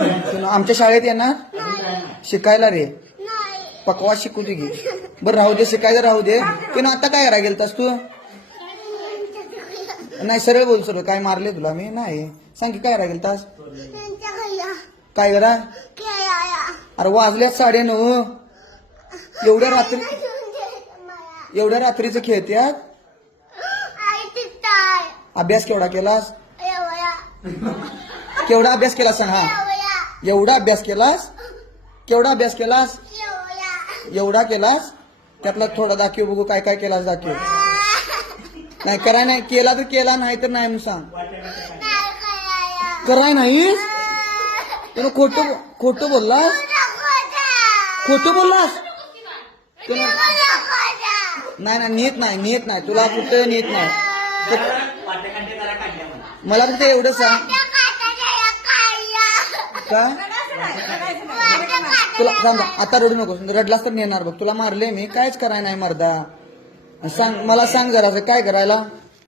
आमच्या शाळेत येणार शिकायला रे पकवास शिकू दे की बरं राहू दे शिकायला राहू दे पण आता काय करायला गेलतास तू नाही सरळ बोल सरळ काय मारले तुला मी नाही सांग की काय करायला गेलतास काय करा अरे वाजल्यात 9:30 एवढ्या रात्रीचं खेळत्यात अभ्यास केवढा केलास केवढा अभ्यास केलास सांग हा एवढा अभ्यास केलास केवढा अभ्यास केलास एवढा केलास त्यातला थोडा दाखव बघू काय काय केलास दाखव नाही कराय नाही केला तर केला नाही तर नाही म्हणून सांग कराय नाही तुला खोटं बोललास खोटं बोललास नाही नीट नाही तुला कुठं नीट नाही मला फक्त एवढं सांग का तुला थांब आता रडू नको रडलास तर नेणार बघ तुला मारले मी कायच कराय नाही मर्दा सांग मला सांग जरा काय करायला